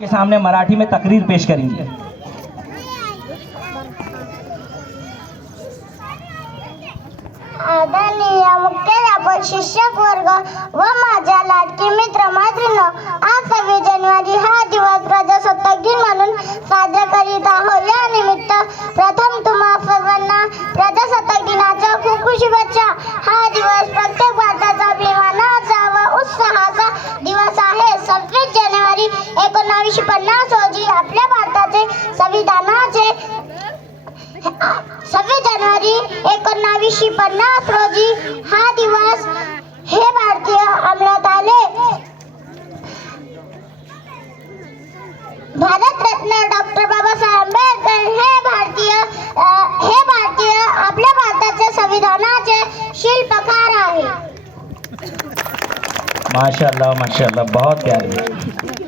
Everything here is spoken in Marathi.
के सामने मराठी में तकरीर पेश करेंगे। आदरणीय मुख्याध्यापक, शिक्षक वर्ग व माझ्या लाडकी मित्र मैत्रिणी, आज 26 जानेवारी हा दिवस प्रजासत्ताक दिन म्हणून साजरा करीत आहोत। या निमित्त प्रथम तुम्हा सर्वांना प्रजासत्ताक दिनाच्या खूप खूप शुभेच्छा। हा दिवस प्रत्येक भारताचा अभिमानाचा व उत्साहाचा दिवस आहे। 26 जानेवारी 1950 रोजी आपल्या भारताचे संविधानाचे 26 जानेवारी 1950 रोजी हा दिवस हे भारतीय अंमलात आले। भारतरत्न डॉक्टर बाबासाहेब आंबेडकर हे भारतीय आपल्या भारताच्या संविधानाचे शिल्पकार आहे। माशाअल्लाह माशाअल्लाह, बहुत प्यारे।